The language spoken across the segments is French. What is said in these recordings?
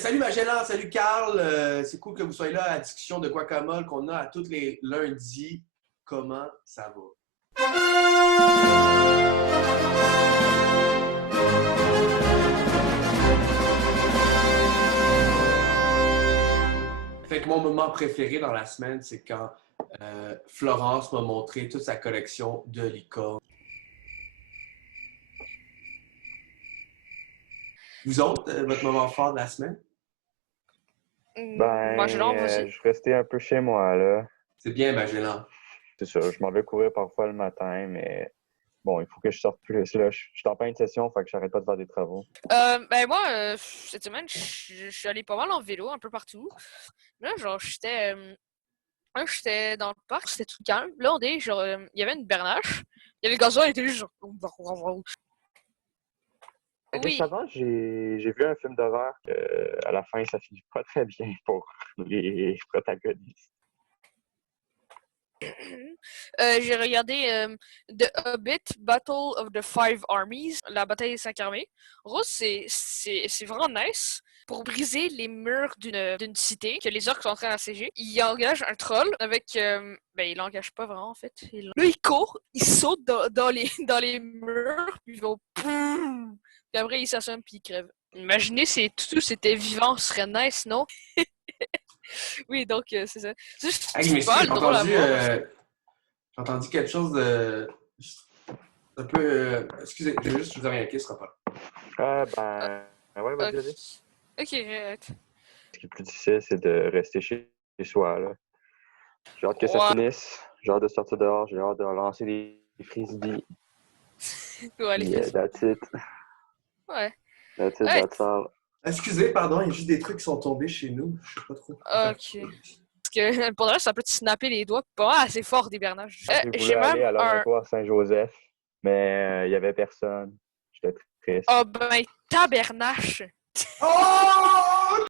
Salut Magellan, salut Carl. C'est cool que vous soyez là à la discussion de Guacamole qu'on a à tous les lundis. Comment ça va? Fait que mon moment préféré dans la semaine, c'est quand Florence m'a montré toute sa collection de licornes. Vous autres, votre moment fort de la semaine? Magellan, vas-y. Je restais un peu chez moi, là. C'est bien, Magellan. C'est ça, je m'en vais courir parfois le matin, mais bon, il faut que je sorte plus, là. Je suis en pleine session, fait que j'arrête pas de faire des travaux. Moi, cette semaine, je suis allé pas mal en vélo, un peu partout. Là, genre, j'étais dans le parc, c'était tout calme. Là, il y avait une bernache. Il y avait le gazon, il était juste genre... Oui. Récemment, j'ai vu un film d'horreur que, à la fin, ça finit pas très bien pour les protagonistes. J'ai regardé The Hobbit, Battle of the Five Armies, la bataille des 5 armées. Rose, c'est vraiment nice. Pour briser les murs d'une cité que les orques sont en train d'assiéger, il engage un troll avec... il l'engage pas vraiment, en fait. Là, il court, il saute dans les murs, puis il va... Puis après, il s'assomme, puis il crève. Imaginez si tout c'était vivant, ce serait nice, non? Oui, donc c'est ça. Hey, mais j'ai entendu quelque chose de... un peu... excusez, je vais juste vous orienter, ce sera pas. Ouais, vas-y. Ok, arrête. Ce qui est plus difficile, c'est de rester chez soi, là. J'ai hâte que ça finisse. J'ai hâte de sortir dehors. J'ai hâte de lancer des frisbees. Ouais, les frisbees. That's it. Ouais. That's it, that's all. Excusez, pardon, il y a juste des trucs qui sont tombés chez nous. Je sais pas trop. Ok. Parce que pour le reste, ça peut te snapper les doigts pas assez fort des bernaches. J'ai même aller à l'oratoire Saint-Joseph, mais il y avait personne. J'étais triste. Oh ben, tabernache! Oh!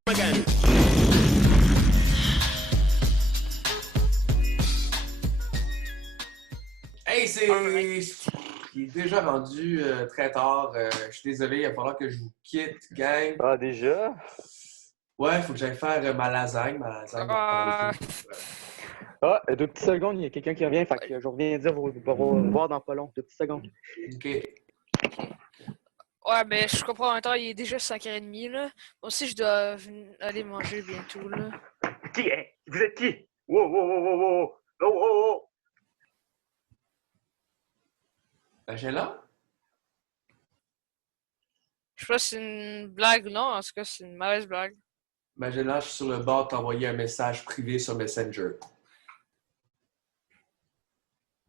Hey, il est déjà rendu très tard. Je suis désolé, il va falloir que je vous quitte, gang. Ah, déjà? Ouais, il faut que j'aille faire ma lasagne. Ah, 2 petites secondes, il y a quelqu'un qui revient, fait que je reviens dire vous voir dans pas long. 2 petites secondes. OK. ouais, mais je comprends en même temps, il est déjà 5h30, là. Moi aussi, je dois aller manger bientôt, là. Qui est? Vous êtes qui? Wow, wow, wow, wow, wow! Oh, oh, oh! Magellan? Je sais pas si c'est une blague ou non, en tout cas, c'est une mauvaise blague. Magellan, je suis sur le bord de t'envoyer un message privé sur Messenger.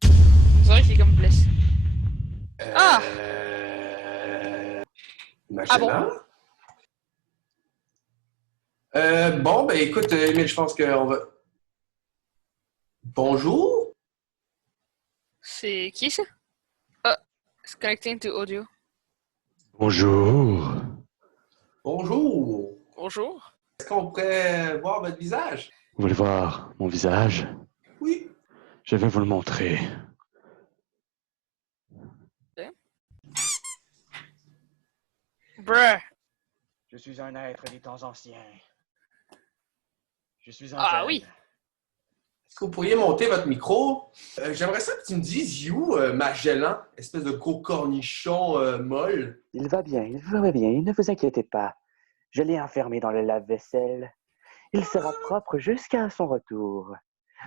C'est vrai qu'il est comme blessé. Magellan? Bon, ben écoute, Emile, je pense qu'on va... Bonjour? C'est qui, ça? Ah, c'est connecting to audio. Bonjour. Bonjour. Bonjour. Est-ce qu'on pourrait voir votre visage? Vous voulez voir mon visage? Oui. Je vais vous le montrer. Bruh. Je suis un être des temps anciens. Je suis un Ah oui. Est-ce que vous pourriez monter votre micro? J'aimerais ça que tu me dises, Magellan, espèce de gros cornichon molle. Il va bien, ne vous inquiétez pas. Je l'ai enfermé dans le lave-vaisselle. Il sera propre jusqu'à son retour.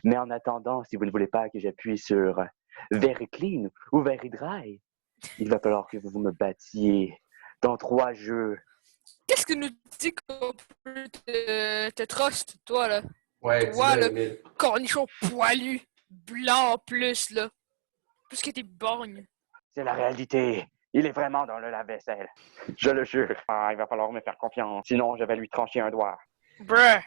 Mais en attendant, si vous ne voulez pas que j'appuie sur Very Clean ou Very Dry, il va falloir que vous me battiez dans 3 jeux. Qu'est-ce que nous dit qu'on peut te trust, toi, là? Ouais, Toi, dis-le, le Emile. cornichon poilu, blanc en plus, là. Plus que tes borgnes. C'est la réalité. Il est vraiment dans le lave-vaisselle. Je le jure. Ah, il va falloir me faire confiance. Sinon, je vais lui trancher un doigt. Bruh.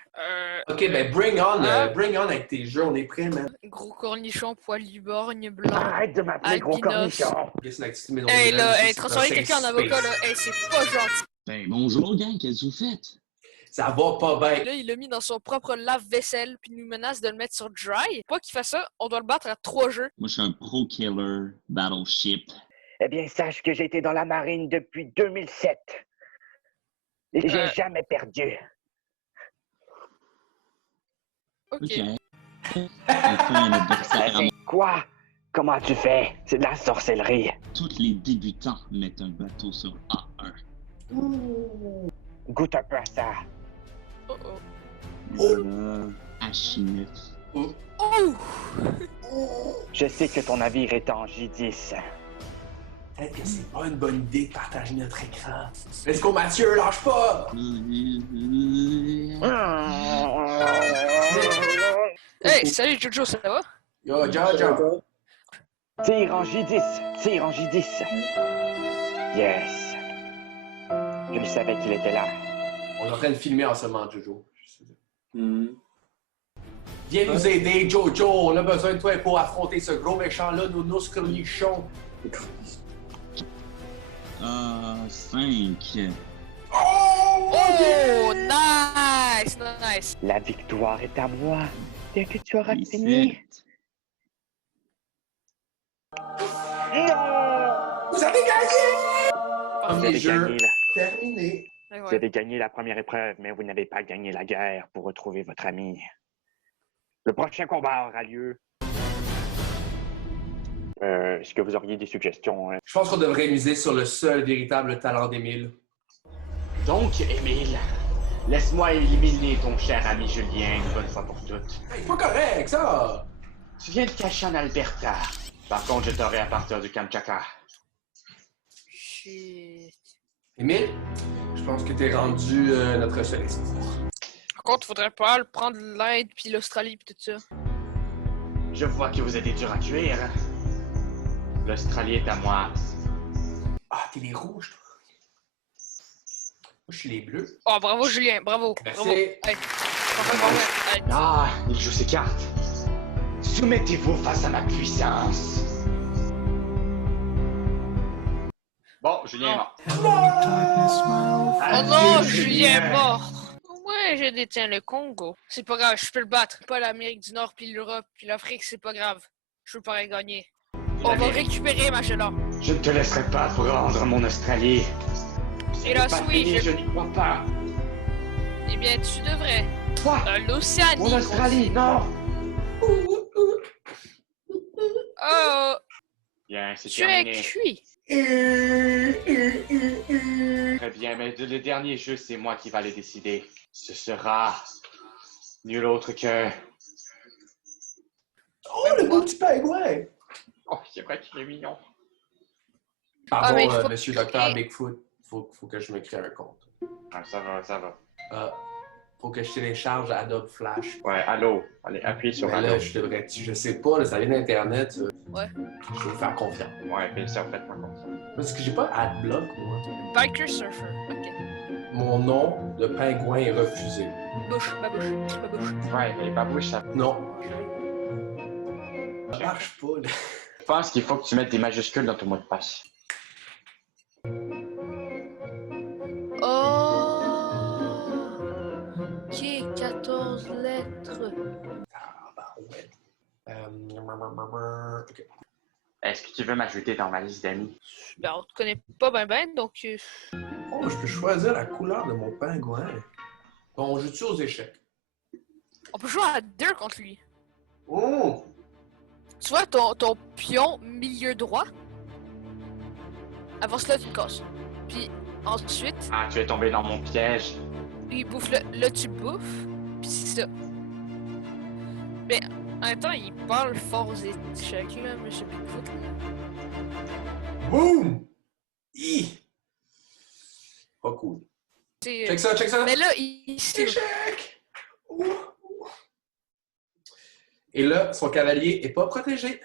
OK, ben bring on avec tes jeux, on est prêts, man. Gros cornichon poilu, borgne, blanc. Arrête de m'appeler gros albinos. cornichon. Ok, c'est une activité mais non Hey, réelle, là, ici, hey, c'est transformer un quelqu'un en safe avocat, là, space. hey, c'est pas gentil. Ben, bonjour, gang, qu'est-ce que vous faites? Ça va pas bien. Là, il l'a mis dans son propre lave-vaisselle, puis il nous menace de le mettre sur dry. Pas qu'il fasse ça, on doit le battre à 3 jeux. Moi, je suis un pro-killer battleship. Eh bien, sache que j'ai été dans la marine depuis 2007. Et j'ai jamais perdu. Ok. Ok. Enfin, le boxeur à Quoi? Comment tu fais? C'est de la sorcellerie. tous les débutants mettent un bateau sur A1. Goûte un peu à ça. Oh oh. Voilà. H9. Oh! Je sais que ton navire est en J10. Peut-être que c'est pas une bonne idée de partager notre écran. Let's go, Mathieu, lâche pas! Hey, salut Jojo, ça va? Yo, Jojo! Tire en J10. Tire en J10. Yes. Je le savais qu'il était là. On est en train de filmer en ce moment, Jojo. Viens nous aider, Jojo! On a besoin de toi pour affronter ce gros méchant-là, nos scornichons. 5. Oh! Nice! Nice! La victoire est à moi. Dès que tu auras fini. 17. Non! Vous avez gagné! Vous Premier avez jeu gagné la... terminé. Ouais, Vous ouais. avez gagné la première épreuve, mais vous n'avez pas gagné la guerre pour retrouver votre ami. Le prochain combat aura lieu. Est-ce que vous auriez des suggestions? Je pense qu'on devrait miser sur le seul véritable talent d'Émile. Donc, Émile, laisse-moi éliminer ton cher ami Julien une bonne fois pour toutes. Hey, pas correct, ça! Tu viens de cacher en Alberta. Par contre, je t'aurai à partir du Kamchatka. Shit. Émile, je pense que t'es rendu notre seul espoir. Par contre, faudrait pas prendre l'Inde puis l'Australie puis tout ça. Je vois que vous êtes des durs à cuire. L'Australie est à moi. Ah, t'es les rouges, toi. Moi, je suis les bleus. Oh, bravo Julien, bravo. Merci. Bravo. Hey, bravo. Hey. Ah, il joue ses cartes. Soumettez-vous face à ma puissance. Bon, Julien est mort. Oh non, Julien est mort. Ouais, je détiens le Congo. C'est pas grave, je peux le battre. Pas l'Amérique du Nord puis l'Europe puis l'Afrique, c'est pas grave. Je peux pas gagner. On va récupérer Magellan. Je ne te laisserai pas prendre mon Australie. Hélas, Pas oui, fini, je... je n'y crois pas. Eh bien, tu devrais. Quoi? L'Océanie. Mon Australie, non! Oh, Bien, c'est tu es terminé. cuit. Très bien, mais le dernier jeu, c'est moi qui va le décider. Ce sera nul autre que... Oh, le beau petit pingouin! Oh, c'est vrai qu'il est mignon. Pardon, mais il faut monsieur créer- Docteur Bigfoot. Faut que je me crée un compte. Ah, ça va, ça va. Faut que je télécharge Adobe Flash. Ouais, allô. Allez, appuie sur Mais allô. là, je sais pas, là, ça vient d'Internet. Ouais. Je vais vous faire confiance. Ouais, fais ça, faites-moi confiance. Parce que j'ai pas Adblock, moi. Biker Surfer. Ok. Mon nom de pingouin est refusé. Bouche, ma bouche, ma bouche. Ouais, mais babouche, ça... Non. Ça marche pas, là. Je pense qu'il faut que tu mettes des majuscules dans ton mot de passe. Oh. Ok, 14 lettres. Ah, bah ouais. Ok. Est-ce que tu veux m'ajouter dans ma liste d'amis? Ben, on te connaît pas ben, donc... Oh, je peux choisir la couleur de mon pingouin. Bon, on joue-tu aux échecs? On peut jouer à 2 contre lui. Oh! Tu vois ton pion milieu droit? Avant cela, tu le casses. Puis ensuite, Ah, tu es tombé dans mon piège. il bouffe là tu bouffes. Puis c'est ça. Mais en même temps, il parle fort aux échecs, là, monsieur Bigfoot. Là. Boum! Hi! Pas cool. C'est, Check ça, check ça! Mais là, il c'est Échec! Ouh, ouh. Et là, son cavalier est pas protégé.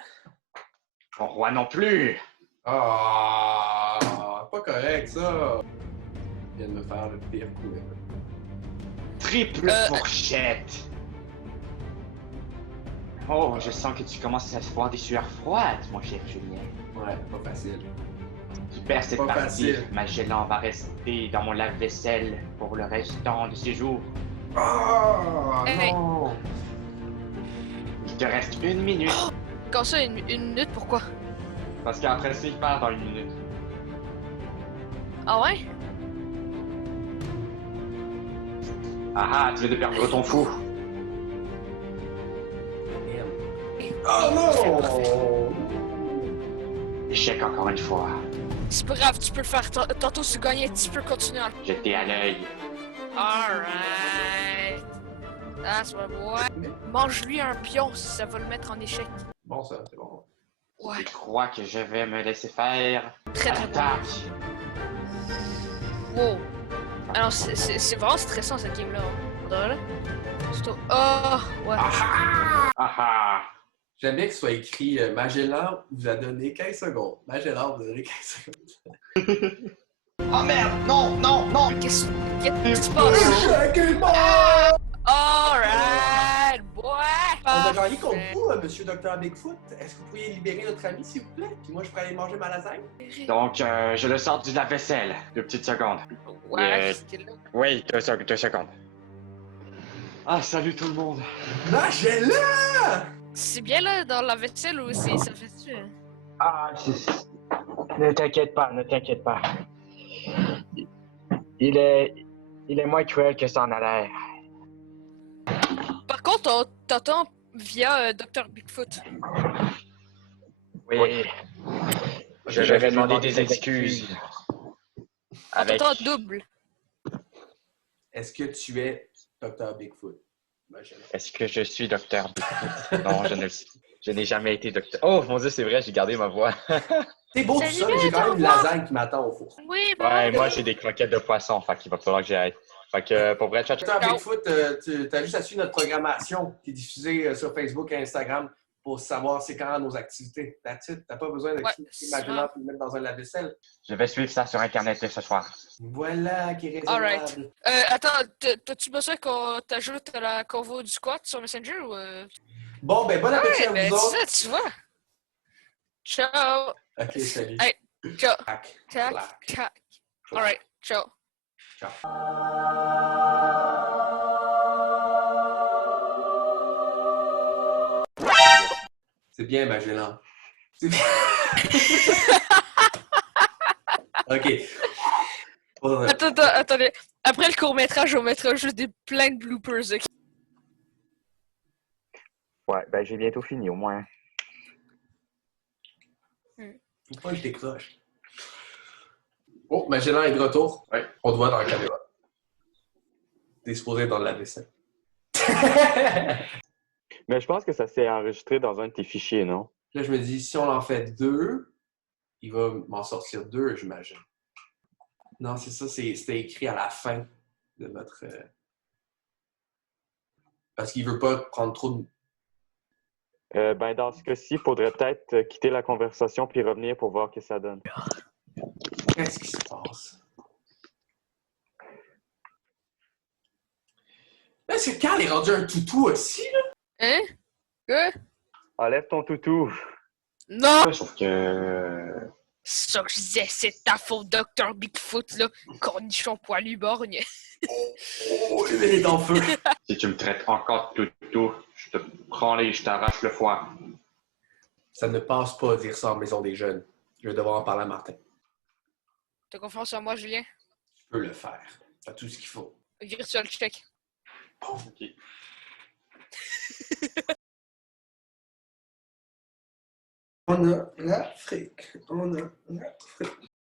Ton roi non plus. Ah, pas correct, ça. Il vient de me faire le pire coup. Triple fourchette. Oh, je sens que tu commences à avoir des sueurs froides, mon cher Julien. Ouais, pas facile. Tu perds cette Pas partie. facile. Magellan va rester dans mon lave-vaisselle pour le restant de ses jours. Ah, Hey. non! Il te reste 1 minute. Quand ça, une minute, pourquoi? Parce qu'après ça, il part dans 1 minute. Ah ouais? Ah ah, tu viens de perdre ton fou. Oh non! Échec encore une fois. C'est pas grave, tu peux le faire tantôt si tu gagnais, tu peux continuer. J'étais à l'œil. Alright. That's my boy. Mange-lui un pion si ça va le mettre en échec. Bon, ça, c'est bon. Ouais, Je crois que je vais me laisser faire. très très bon. Attaque! Wow. Alors, c'est vraiment stressant cette game-là. On dirait là. Oh, ouais. Ah ah! J'aime bien que ce soit écrit Magellan vous a donné 15 secondes. Magellan vous a donné 15 secondes. Oh merde! Non, non, non! Qu'est-ce qui se passe? Alright, boy. On a gagné contre vous, monsieur Dr. Bigfoot. Est-ce que vous pourriez libérer notre ami, s'il vous plaît? Puis moi, je pourrais aller manger ma lasagne. Donc, je le sors du lave-vaisselle. 2 petites secondes. Ouais, c'était là. Oui, 2 secondes. Ah, salut tout le monde! Magellan! C'est bien là dans la vaisselle ou ça fait-tu? Ah, ne t'inquiète pas, ne t'inquiète pas. Il est moins cruel que ça en a l'air. Par contre, on t'entend via Dr. Bigfoot. Oui. Je vais demander des excuses. On t'entend double. Est-ce que tu es Dr. Bigfoot? Magellan. Est-ce que je suis docteur Bigfoot? Non, je n'ai jamais été docteur. Oh mon Dieu, c'est vrai, j'ai gardé ma voix. C'est beau tout ça, mais j'ai quand même une lasagne qui m'attend au four. Oui, Ouais, moi j'ai des croquettes de poisson, fait qu'il va falloir que j'y aille. Fait que pour vrai, ciao, ciao. Dr. Bigfoot, tu as juste à suivre notre programmation qui est diffusée sur Facebook et Instagram pour savoir c'est quand nos activités. That's it. T'as pas besoin de cliquer Magellan et le mettre dans un lave-vaisselle. Je vais suivre ça sur Internet ce soir. Voilà qui est raisonnable. Alright. Attends, t'as-tu besoin qu'on t'ajoute à la convo du squat sur Messenger ou Bon, ben bon appétit Ouais, à ben vous autres. ça, tu vois. Ciao. Ok, salut. Hey, ciao. Clac, Tac, clac. tac. Alright, ciao. C'est bien, Magellan. C'est bien. Ok. Attendez. Après le court-métrage, on mettra juste plein de bloopers. Ok? Ouais, ben j'ai bientôt fini au moins. Faut pas que je décroche. Oh, Magellan est de retour. Ouais. On te voit dans la caméra. T'es supposé être dans le lave-vaisselle. Mais je pense que ça s'est enregistré dans un de tes fichiers, non? Là, je me dis, si on en fait 2, il va m'en sortir 2, j'imagine. Non, c'est ça, c'était écrit à la fin de notre... Parce qu'il veut pas prendre trop de... Ben dans ce cas-ci, il faudrait peut-être quitter la conversation puis revenir pour voir ce que ça donne. Qu'est-ce qui se passe? Est-ce que Carl est rendu un toutou aussi, là? Hein? Quoi? Enlève ton toutou! Non! Sauf que... C'est ça que je disais, c'est ta faute, Dr. Bigfoot, là. Cornichon poilu borgne. Oh, il est en feu! Si tu me traites encore de toutou, je te prends et je t'arrache le foie. Ça ne passe pas à dire ça en maison des jeunes. Je vais devoir en parler à Martin. T'as confiance en moi, Julien? Je peux le faire. T'as tout ce qu'il faut. Virtual check. Ok. On a l'Afrique. On a l'Afrique.